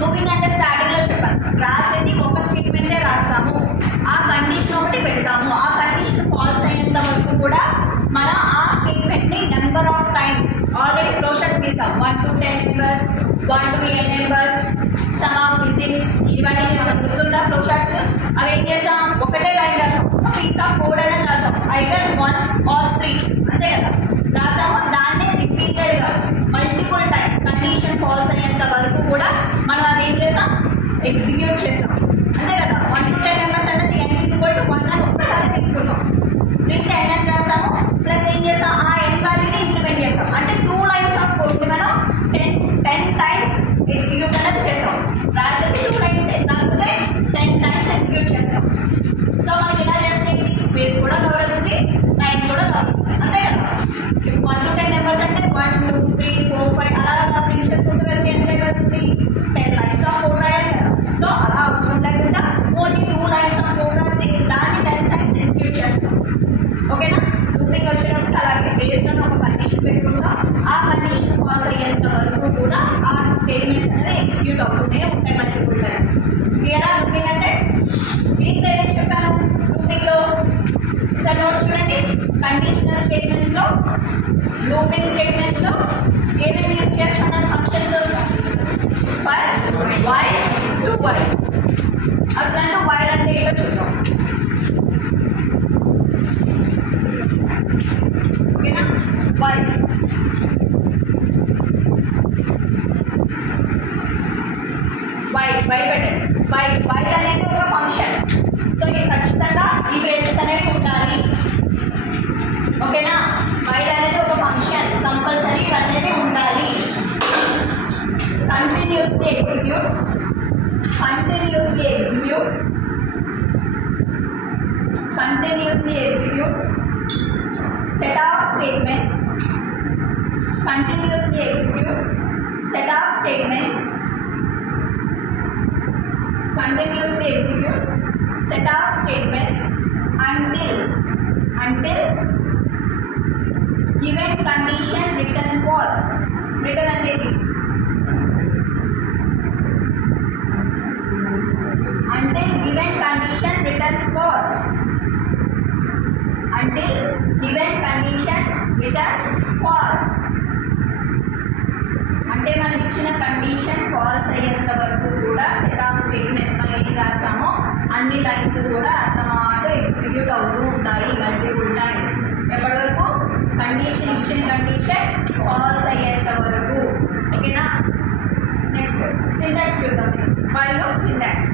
Looping అంటే starting లో చెప్పాను, రాసేది ఒక స్టేట్మెంటే రాస్తాము, ఆ కండిషన్ ఒకటి పెడతాము, ఆ కండిషన్ ఫాల్స్ అయ్యేంత వరకు కూడా మనం ఆ స్టేట్మెంట్ ని number of times already flow shots తీసాం, 1 to 10 numbers, 1 to n numbers, some of digits, ఇవన్నీ చేసాం. గుర్తుందా ఫ్లో షాట్స్? అవి ఏం చేసాం, ఒకటే లైన్ రాసాం, ఒక పీస్ ఆఫ్ కోడ్ అనేది రాసాం, ఐదర్ 1 or 3 అంతే కదా రాసాము. దాన్ని రిపీటెడ్ గా మల్టిపుల్ టైమ్స్ కండిషన్ ఫాల్స్ అయ్యేంత వరకు కూడా మనం అది ఏం చేసాం, ఎగ్జిక్యూట్ చేసాం అంతే కదా. 1 to 10 నెంబర్స్ అనేది n = 1 అని ఒక్కసారి తీసుకున్నాం, ప్రింట్ n అని రాసాము, ప్లస్ ఏం చేసాం, ఆ n వాల్యూని ఇంప్లిమెంట్ చేసాం. అంటే 2 లైన్స్ ఆఫ్ కోడ్ ని మనం 10 టైమ్స్ ఎగ్జిక్యూట్ అనేది చేసాం. రాసేది 2 లైన్స్ కాకపోతే 10 టైమ్స్ ఎగ్జిక్యూట్ చేస్తాం. సో మనకి ఇలా చేస్తే స్పేస్ కూడా కవర్ అవుతుంది, టైం కూడా కవర్ అవుతుంది అంతే కదా. ఇప్పుడు 1 to 10 నెంబర్స్ అంటే 1 2 3 4 5 అలా ప్రింట్ చేసుకుంటూ వెళ్తే ఎంత టైం అవుతుంది, 10 లైన్స్ ఆఫ్ కోడ్ రాయాలి కదా. సో అలా అవసరం లేకుండా ఓన్లీ 2 లైన్స్ ఆఫ్ కోడ్ రాసి దాన్ని 10 టైమ్స్ ఎగ్జిక్యూట్ చేస్తాం. ఓకేనా. లూపింగ్ వచ్చేటప్పుడు అలాగే బేస్డ్ ఆన్ ఒక కండిషన్ పెట్టుకుంటాం, ఆ కండిషన్ ఫాల్స్ అయ్యేంత వరకు కూడా ఆ స్టేట్మెంట్స్ అనేవి ఎగ్జిక్యూట్ అవుతూనే ఉంటాయి మల్టిపుల్ టైమ్స్. క్లియరా లూపింగ్ అంటే? దీంట్లో ఏమేమి చెప్పాను లూపింగ్ లో సార్ నోట్స్ చూడండి. కండిషనల్ స్టేట్మెంట్స్ లో, లూపింగ్ స్టేట్మెంట్స్ లో ఏమేమి యూజ్ చేస్తాను functions, for, while, do while. అసలు వైల్ అంటే ఏంటో చూద్దాం. ఓకేనా. వైల్ పెట్టండి. వైల్ అనేది ఒక ఫంక్షన్. సో ఇది ఖచ్చితంగా ఈ బ్రేసెస్ అనేవి ఉండాలి. ఓకేనా. వైల్ అనేది ఒక ఫంక్షన్, కంపల్సరీ అనేది ఉండాలి. Continuously executes set of statements, continuously executes set of statements until given condition return false. Return అనేది until given condition returns false. Until given condition returns false. అంటే మనం ఇచ్చిన కండిషన్ ఫాల్స్ అయ్యేంత వరకు కూడా సెట్ ఆఫ్ స్టేట్మెంట్స్ మనం ఏం రాస్తామో అన్ని లైన్స్ కూడా అన్నమాట ఎగ్జిక్యూట్ అవుతూ ఉంటాయి మల్టిపుల్ టైమ్స్. ఎప్పటి వరకు? కండిషన్ ఇచ్చిన కండిషన్ ఫాల్స్ అయ్యేంత వరకు. ఓకేనా. నెక్స్ట్ సింటాక్స్ చూద్దాం. While syntax